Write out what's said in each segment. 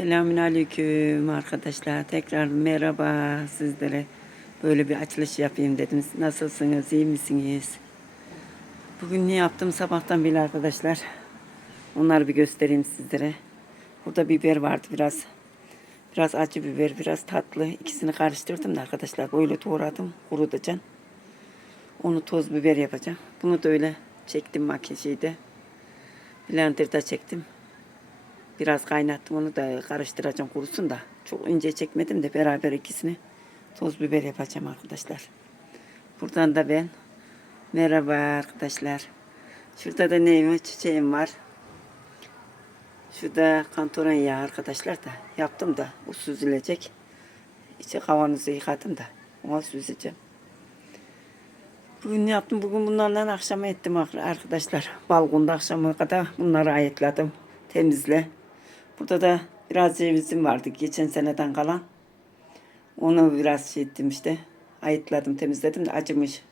Selamünaleyküm arkadaşlar. Tekrar merhaba sizlere. Böyle bir açılış yapayım dedim. Nasılsınız? iyi misiniz? Bugün ne yaptım sabahtan beri arkadaşlar. Onları bir göstereyim sizlere. Burada biber vardı biraz. Biraz acı biber, biraz tatlı. İkisini karıştırdım da arkadaşlar. Böyle doğradım. Kurutacağım. Onu toz biber yapacağım. Bunu da öyle çektim makyajıydı. Blender'da çektim. Biraz kaynattım onu da karıştıracağım kurusun da. Çok ince çekmedim de beraber ikisini toz biber yapacağım arkadaşlar. Buradan da ben merhaba arkadaşlar. Şurada da neyim çiçeğim var. Şurada kantoron yağı arkadaşlar da yaptım da bu süzülecek. İçe kavanozu yıkadım da ona süzeceğim. Bugün yaptım? Bugün bunlardan akşama ettim arkadaşlar. Balkonda akşama kadar bunları ayıkladım. Temizle. Burada da biraz cevizim vardı geçen seneden kalan. Onu biraz şey ettim işte. Ayıtladım, temizledim de acımış.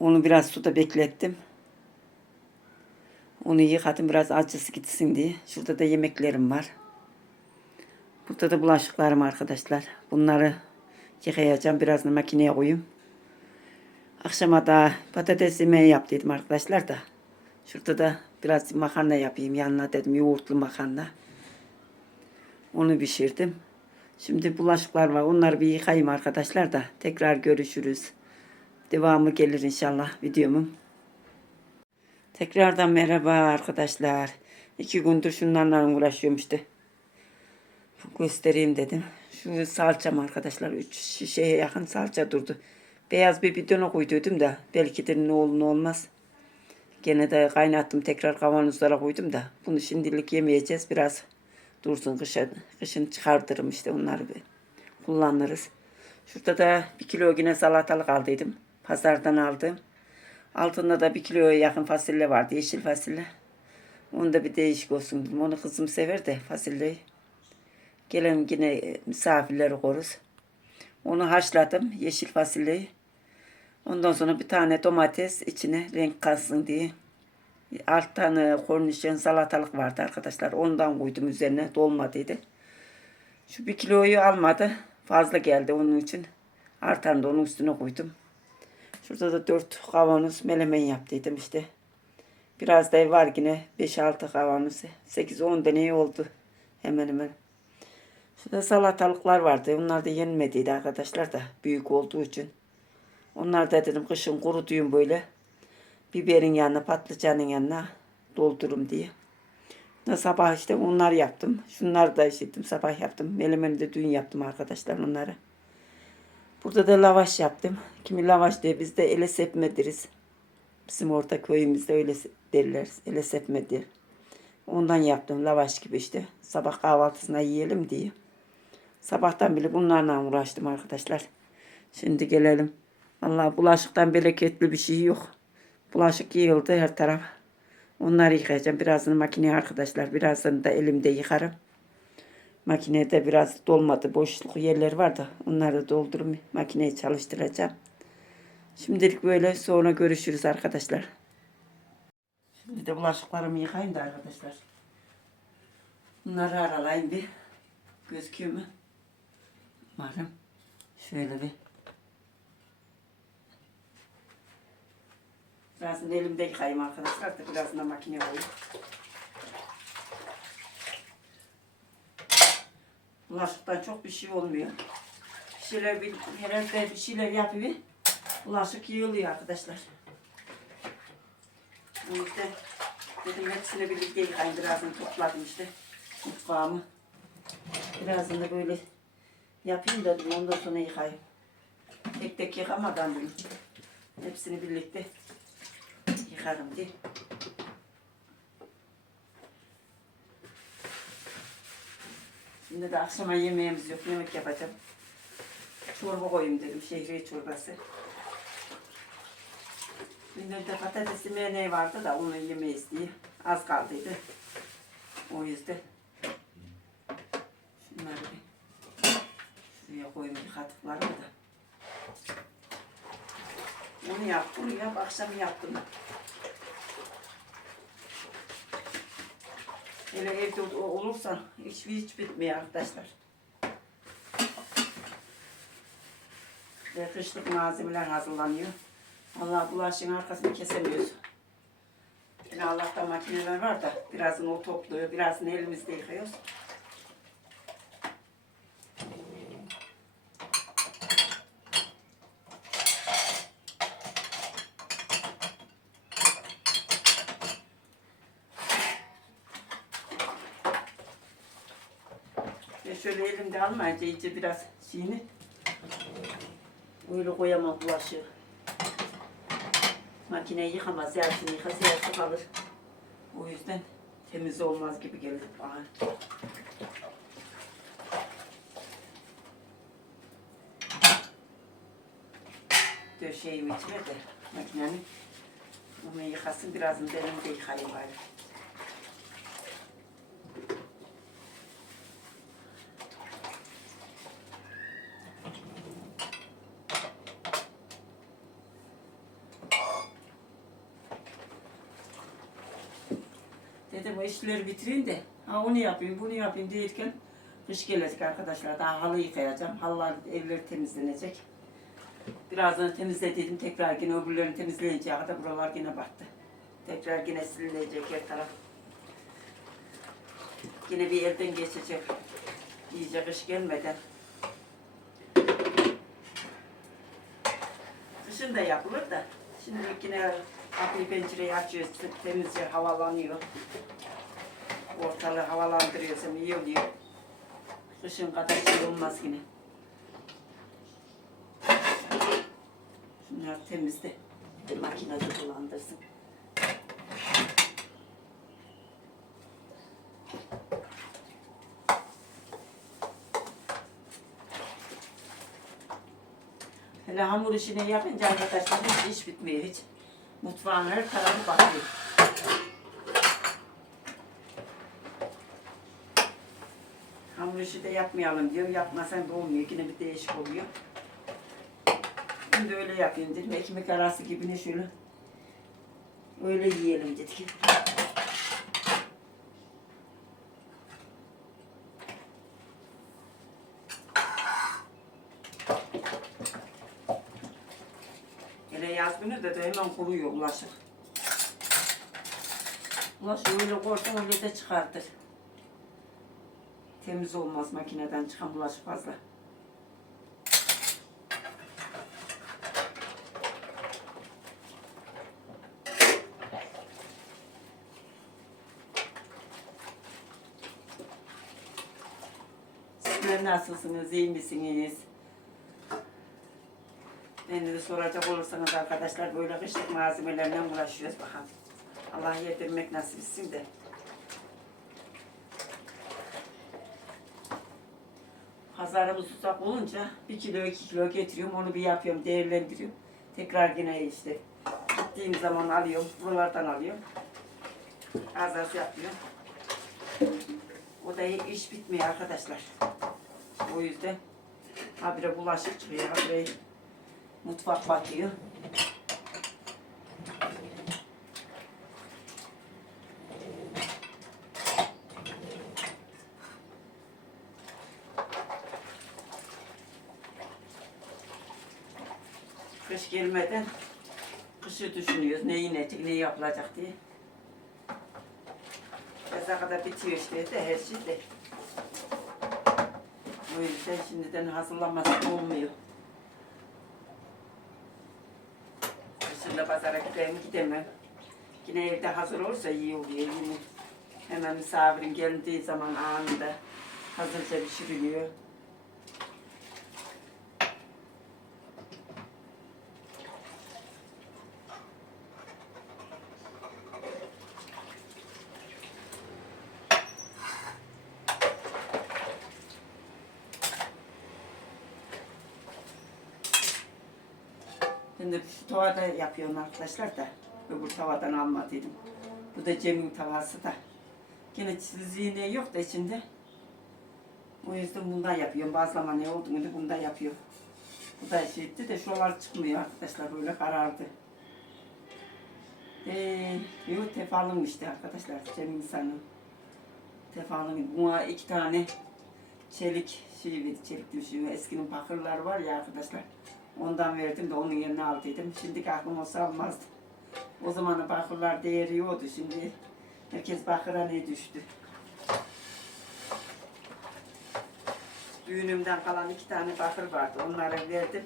Onu biraz suda beklettim. Onu yıkadım biraz acısı gitsin diye. Şurada da yemeklerim var. Burada da bulaşıklarım arkadaşlar. Bunları yıkayacağım. Birazını makineye koyayım. Akşama da patates yemeği yaptıydım arkadaşlar da. Şurada da biraz makarna yapayım yanına dedim yoğurtlu makarna. Onu pişirdim. Şimdi bulaşıklar var. Onları bir yıkayayım arkadaşlar da. Tekrar görüşürüz. Devamı gelir inşallah videomun. Tekrardan merhaba arkadaşlar. İki gündür şunlarla uğraşıyorum işte. Göstereyim dedim. Şu salçam arkadaşlar. Üç şişeye yakın salça durdu. Beyaz bir bidona koyduydum da. Belki de ne olur ne olmaz. Gene de kaynattım tekrar kavanozlara koydum da. Bunu şimdilik yemeyeceğiz. Biraz dursun kışın, kışın çıkartırım işte onları bir kullanırız. Şurada da bir kilo yine salatalık aldıydım. Pazardan aldım. Altında da bir kiloya yakın fasulye vardı. Yeşil fasulye. Onu da bir değişik olsun dedim. Onu kızım sever de fasulyeyi. Gelen yine misafirleri koruz. Onu haşladım. Yeşil fasulyeyi. Ondan sonra bir tane domates içine renk katsın diye. Alt tane kornişon salatalık vardı arkadaşlar. Ondan koydum üzerine dolmadıydı. Şu bir kiloyu almadı. Fazla geldi onun için. Artan da onun üstüne koydum. Şurada da dört kavanoz melemen yaptıydım işte. Biraz da var yine 5-6 kavanoz. 8-10 tane oldu hemen hemen. Şurada salatalıklar vardı. Onlar da yenmediydi arkadaşlar da büyük olduğu için. Onlar da dedim kışın kurutuyum böyle. Biberin yanına, patlıcanın yanına doldurum diye. Da sabah işte onlar yaptım. Şunları da işittim sabah yaptım. Melemeni de dün yaptım arkadaşlar onları. Burada da lavaş yaptım. Kimi lavaş diye biz de ele sepme deriz. Bizim orta köyümüzde öyle derler. Ele sepme der. Ondan yaptım lavaş gibi işte. Sabah kahvaltısına yiyelim diye. Sabahtan bile bunlarla uğraştım arkadaşlar. Şimdi gelelim. Allah bulaşıktan bereketli bir şey yok. Bulaşık yığıldı her taraf. Onları yıkayacağım. Birazını makineye arkadaşlar. Birazını da elimde yıkarım. Makinede biraz dolmadı. Boşluk yerler var da onları da doldurup makineyi çalıştıracağım. Şimdilik böyle sonra görüşürüz arkadaşlar. Şimdi de bulaşıklarımı yıkayayım da arkadaşlar. Bunları aralayayım bir. Gözüküyor mu? Umarım. Şöyle bir. Birazını elimde yıkayayım arkadaşlar da birazını makineye koyayım. Bulaşıktan çok bir şey olmuyor. Bir şeyler bir, herhalde bir şeyler yapıyor. Bulaşık yığılıyor arkadaşlar. O yüzden dedim hepsini birlikte yıkayayım. Birazını topladım işte mutfağımı. Birazını da böyle yapayım dedim ondan sonra yıkayayım. Tek tek yıkamadan dedim. Hepsini birlikte yıkarım diye. Şimdi de akşama yemeğimiz yok. Yemek yapacağım. Çorba koyayım dedim. Şehriye çorbası. Şimdi de patates yemeği vardı da onu yemeyiz diye. Az kaldıydı. O yüzden. Şunları bir şuraya koyayım yıkadıklarımı da. Onu yap, bunu yap. Akşam yaptım. Hele evde ol- olursa hiç, hiç bitmiyor arkadaşlar. Ve kışlık malzemeler hazırlanıyor. Allah bulaşığın arkasını kesemiyoruz. Yine Allah'tan makineler var da birazını o topluyor, birazını elimizde yıkıyoruz. Ve şöyle elimde almayınca iyice biraz şeyini öyle koyamam bulaşığı. Makineyi yıkamaz, yarısını yıkasa yarısı kalır. O yüzden temiz olmaz gibi gelir bana. Döşeyim içine de makinenin. Onu yıkasın, birazını da elimde yıkayayım bari. Dedim o işleri bitireyim de ha onu yapayım bunu yapayım derken kış gelecek arkadaşlar. Daha halı yıkayacağım. Halılar evleri temizlenecek. Birazdan temizledim tekrar yine öbürlerini temizleyince kadar buralar yine battı. Tekrar yine sililecek her taraf. Yine bir elden geçecek. İyice kış gelmeden. Kışın da yapılır da. Şimdi yine kapıyı pencereyi açıyoruz. Temizce havalanıyor. Ortalığı havalandırıyorsam iyi oluyor. Kışın kadar şey olmaz yine. Şunlar temizdi. Bir makinede dolandırsın. Hele hamur işini yapınca arkadaşlar hiç iş bitmiyor hiç. Mutfağın her tarafı bakıyor. De yapmayalım diyor. Yapmasan da olmuyor. Yine bir değişik oluyor. De öyle yapayım dedim. Ekmek arası gibi ne şöyle. Öyle yiyelim dedik. Hele yaz günü de, de hemen kuruyor bulaşık. Bulaşık öyle korsan öyle de çıkartır. Temiz olmaz makineden çıkan bulaşık fazla. Sizler nasılsınız, iyi misiniz? Beni de soracak olursanız arkadaşlar böyle kışlık malzemelerle uğraşıyoruz bakalım. Allah yedirmek nasip de. Pazarımız uzak olunca bir kilo iki kilo getiriyorum onu bir yapıyorum değerlendiriyorum. Tekrar yine işte gittiğim zaman alıyorum buralardan alıyorum. Az az yapıyorum. O da iş bitmiyor arkadaşlar. O yüzden habire bulaşık çıkıyor habire mutfak batıyor. Kış gelmeden kışı düşünüyoruz. Ne inecek, ne yapılacak diye. Yaza kadar bitiyor işte de her şey de. O yüzden şimdiden hazırlanması olmuyor. Kışında pazara gideyim gidemem. Yine evde hazır olursa iyi oluyor. Yine hemen misafirin geldiği zaman anında hazırca pişiriliyor. Şu tavada yapıyorum arkadaşlar da. Öbür tavadan almadıydım. Bu da Cem'in tavası da. Yine çizliğine yok da içinde. O yüzden bundan yapıyorum. Bazlama ne olduğunu da bundan yapıyorum. Bu da şey etti de şuralar çıkmıyor arkadaşlar. Böyle karardı. Eee yok tefalım işte arkadaşlar. Cem insanı. Tefalın buna iki tane çelik şey çelik düşüyor. Eskinin bakırlar var ya arkadaşlar. Ondan verdim de onun yerine aldıydım. Şimdiki aklım olsa almazdım. O zaman bakırlar değeri yoktu. Şimdi herkes bakıra ne düştü. Düğünümden kalan iki tane bakır vardı. Onları verdim.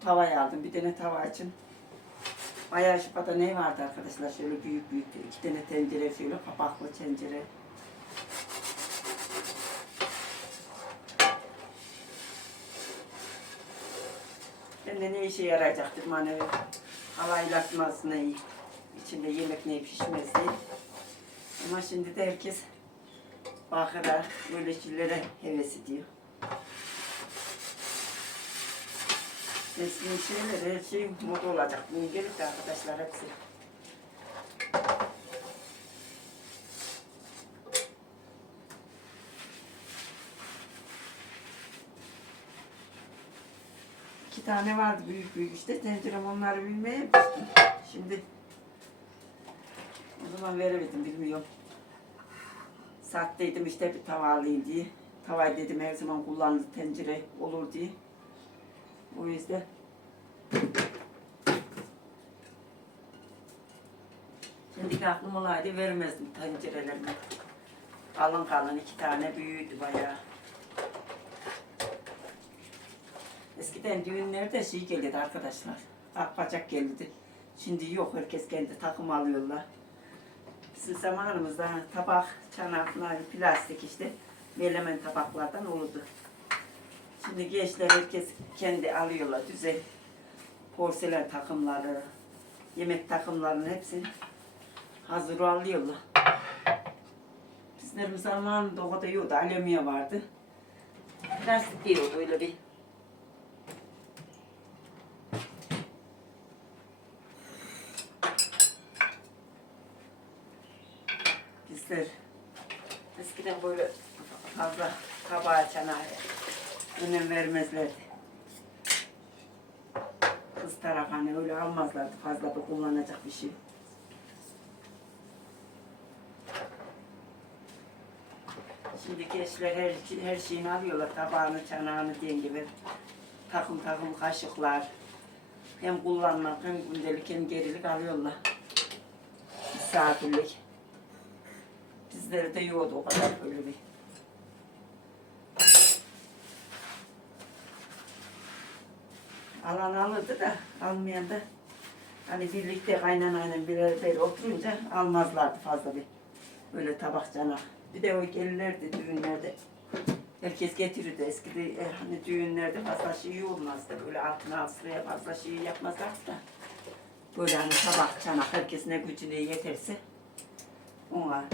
Tavayı aldım. Bir tane tava için. Bayağı şıpata ne vardı arkadaşlar? Şöyle büyük büyük iki tane tencere şöyle kapaklı tencere. De ne işe yarayacaktır manevi? Halaylatmaz neyi? İçinde yemek neyi pişmez diye. Ama şimdi de herkes bakıra böyle şeylere heves ediyor. Eski şeyler her şey moda olacak. Bugün gelip de arkadaşlar hepsi. Tane vardı büyük büyük işte tencerem onları bilmeye Şimdi o zaman veremedim bilmiyorum. Sattıydım işte bir tava alayım diye. Tavayı dedim her zaman kullanılır tencere olur diye. O yüzden Şimdiki aklım olaydı vermezdim tencerelerimi. Kalın kalın iki tane büyüydü bayağı. Eskiden düğünlerde şey gelirdi arkadaşlar. Akbacak gelirdi. Şimdi yok herkes kendi takım alıyorlar. Bizim zamanımızda tabak, çanaklar, plastik işte melemen tabaklardan olurdu. Şimdi gençler herkes kendi alıyorlar düzen. Porselen takımları, yemek takımlarının hepsini hazır alıyorlar. Bizlerin zamanında o kadar yoktu. Alüminyum vardı. Plastik diyordu öyle bir. Bizler eskiden böyle fazla çanağa önem vermezlerdi. Kız taraf hani öyle almazlardı fazla da kullanacak bir şey. Şimdi gençler her, her şeyini alıyorlar. Tabağını, çanağını diyen gibi. Takım takım kaşıklar. Hem kullanmak hem gündelik hem gerilik alıyorlar. Misafirlik. Bizlere de yoktu o kadar böyle bir. Alan alırdı da almayan da hani birlikte kaynanayla beraber oturunca almazlardı fazla bir böyle tabak canak. Bir de o gelirlerdi düğünlerde. Herkes getirirdi eskide e, hani düğünlerde fazla şey olmazdı. Böyle altına sıraya fazla şey yapmazlardı da. Böyle hani tabak çanak herkes ne gücüne yeterse ona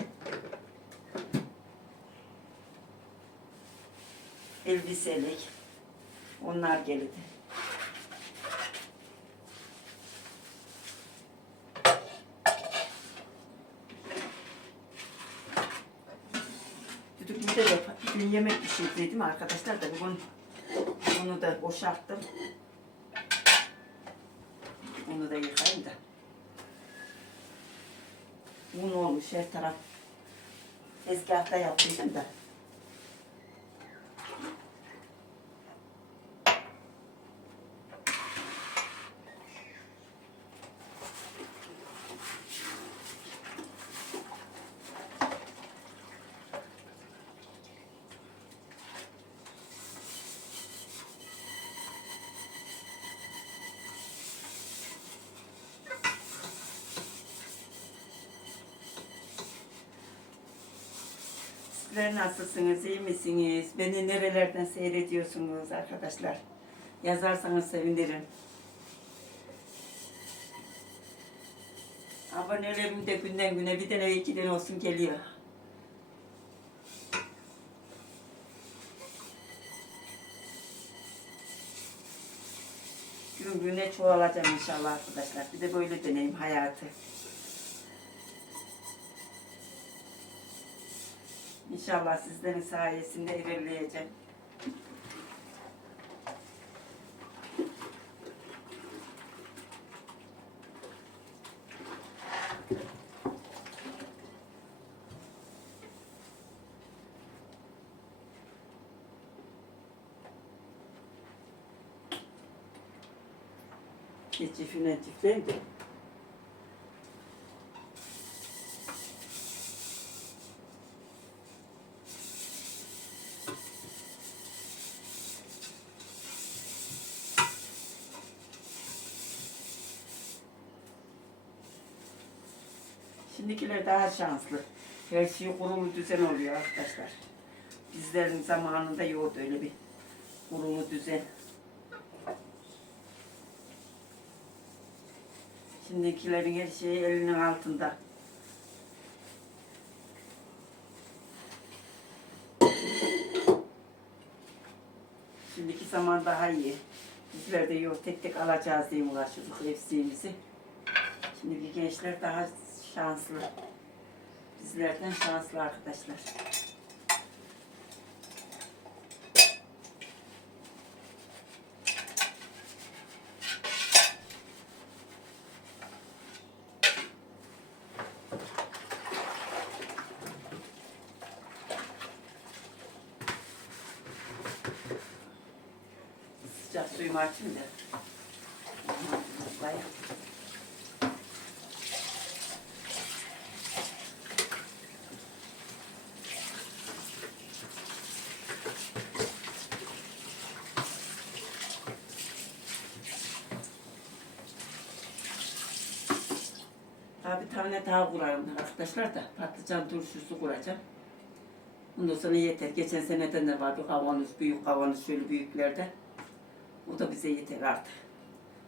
elbiselik onlar gelirdi. Düdüklüde de dün yemek pişirdiydim arkadaşlar da bugün onu da boşalttım. Onu da yıkayayım da. Un olmuş her taraf. Tezgahta yaptıydım da. Sizler nasılsınız, iyi misiniz? Beni nerelerden seyrediyorsunuz arkadaşlar? Yazarsanız sevinirim. Abonelerim de günden güne bir tane iki tane olsun geliyor. Gün güne çoğalacağım inşallah arkadaşlar. Bir de böyle deneyim hayatı. İnşallah sizlerin sayesinde ilerleyecek. Çiftine çifteyim de. Şimdikiler daha şanslı. Her şey kurulu düzen oluyor arkadaşlar. Bizlerin zamanında yoktu öyle bir kurulu düzen. Şimdikilerin her şeyi elinin altında. Şimdiki zaman daha iyi. Bizlerde yok tek tek alacağız diye uğraşıyorduk eksiğimizi. Şimdiki gençler daha şanslı. Bizlerden şanslı arkadaşlar. Sıcak suyumu açayım da. Bayağı. Daha bir tane daha kurarım arkadaşlar da patlıcan turşusu kuracağım. Ondan sonra yeter. Geçen seneden de var bir kavanoz, büyük kavanoz şöyle büyüklerde. O da bize yeter artık.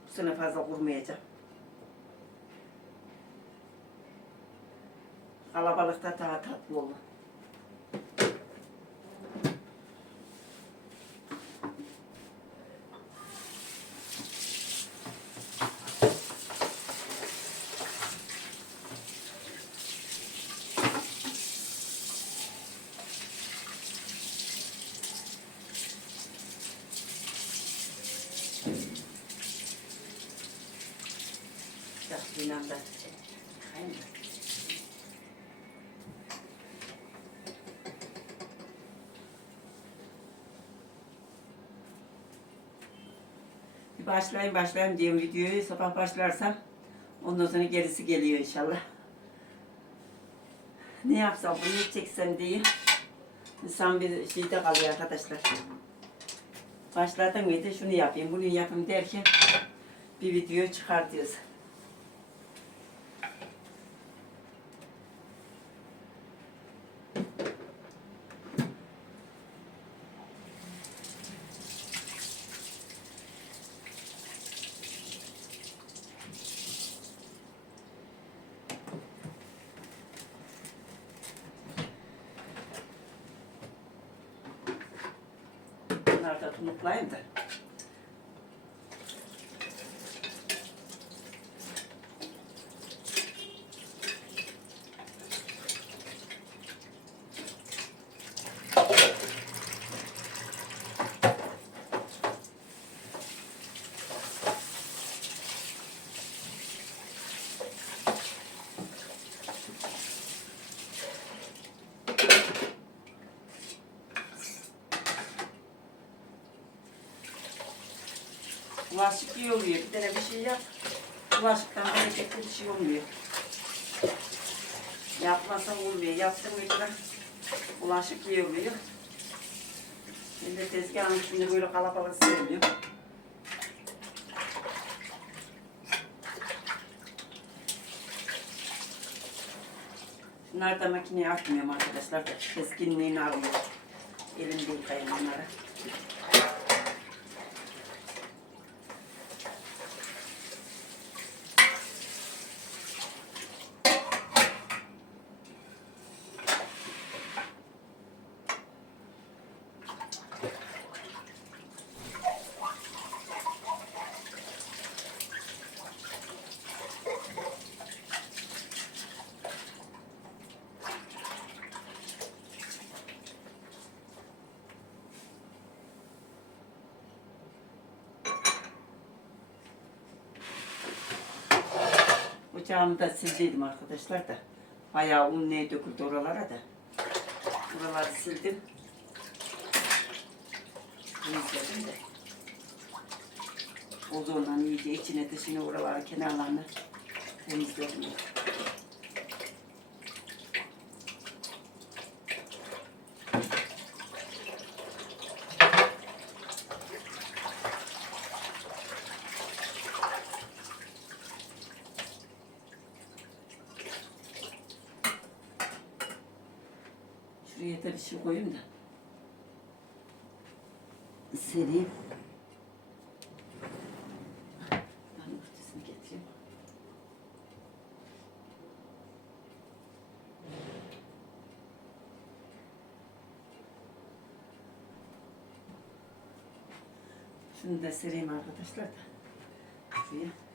Bu sene fazla kurmayacağım. Kalabalıkta daha tatlı olur. Sıcak da. Aynen. Bir başlayayım başlayayım diyeyim videoyu. Sabah başlarsam ondan sonra gerisi geliyor inşallah. Ne yapsam bunu çeksem diye. İnsan bir şeyde kalıyor arkadaşlar. Başladım mıydı şunu yapayım bunu yapayım derken bir video çıkartıyoruz. Bunları da Bulaşık iyi oluyor. Bir tane bir şey yap. Bulaşıktan hareketli bir şey olmuyor. Yapmasam olmuyor. Yaptım mıydı bulaşık iyi oluyor. Ben de tezgahın üstünde böyle kalabalık sevmiyorum. Bunları da makineye atmıyorum arkadaşlar. Keskinliğini alıyor. Elimde yıkayayım onları. Ocağımı da sildiydim arkadaşlar da. Bayağı un ne döküldü oralara da. Buraları sildim. Temizledim de. Tozundan iyice içine dışına oraları kenarlarını temizledim. Şuraya da bir şey koyayım da. Sereyim. Ben ortasını getireyim. Şunu da sereyim arkadaşlar da. Şuraya.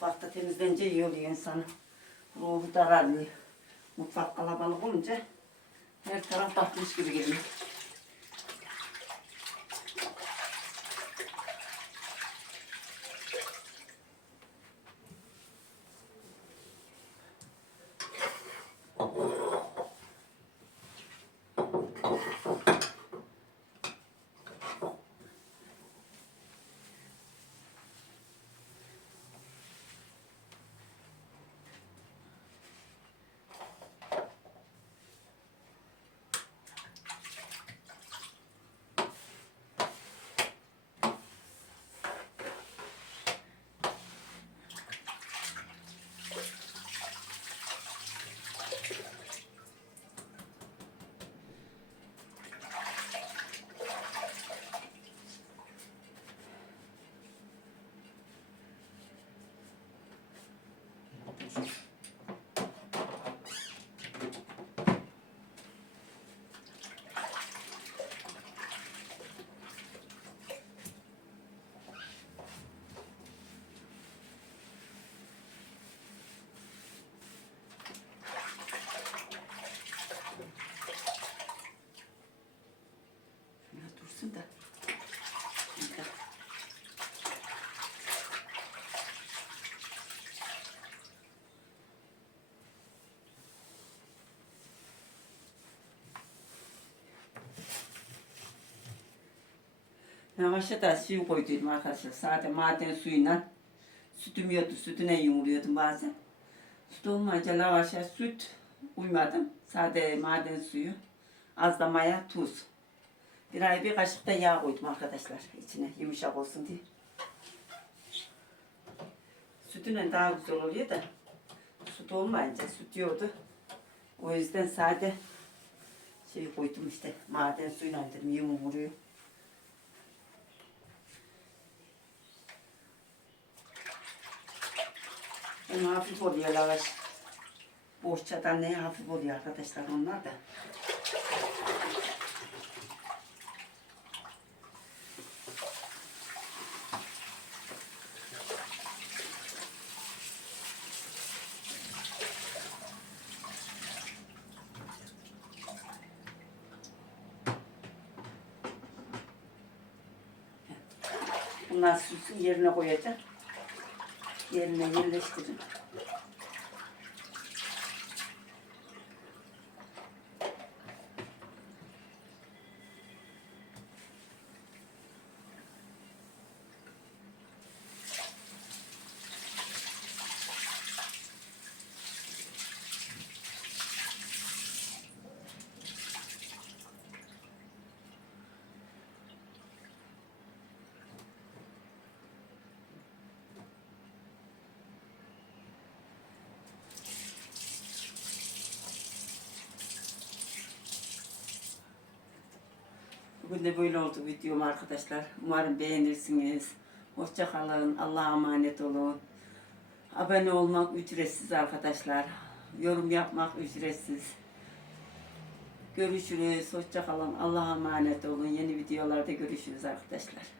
Mutfakta temizlenince iyi oluyor insanın. Ruhu daralıyor. Mutfak kalabalık olunca her taraf batmış gibi geliyor. Thanks. Ben aşağıda suyu koyduydum arkadaşlar. Sade maden suyuyla sütüm yoktu. Sütüne yumuruyordum bazen. Süt olmayınca lavaşa süt uymadım. Sade maden suyu. Az da maya, tuz. Bir ay bir kaşık da yağ koydum arkadaşlar içine yumuşak olsun diye. Sütüne daha güzel oluyor da süt olmayınca süt yiyordu. O yüzden sade şey koydum işte maden suyuyla dedim yumuruyor. Hem hafif oluyor lavaş. Boş çatal ne hafif oluyor arkadaşlar onlar da. Bunlar süsün yerine koyacağım. Yerine yerleştirin. Bugün de böyle oldu videom arkadaşlar. Umarım beğenirsiniz. Hoşça kalın. Allah'a emanet olun. Abone olmak ücretsiz arkadaşlar. Yorum yapmak ücretsiz. Görüşürüz. Hoşça kalın. Allah'a emanet olun. Yeni videolarda görüşürüz arkadaşlar.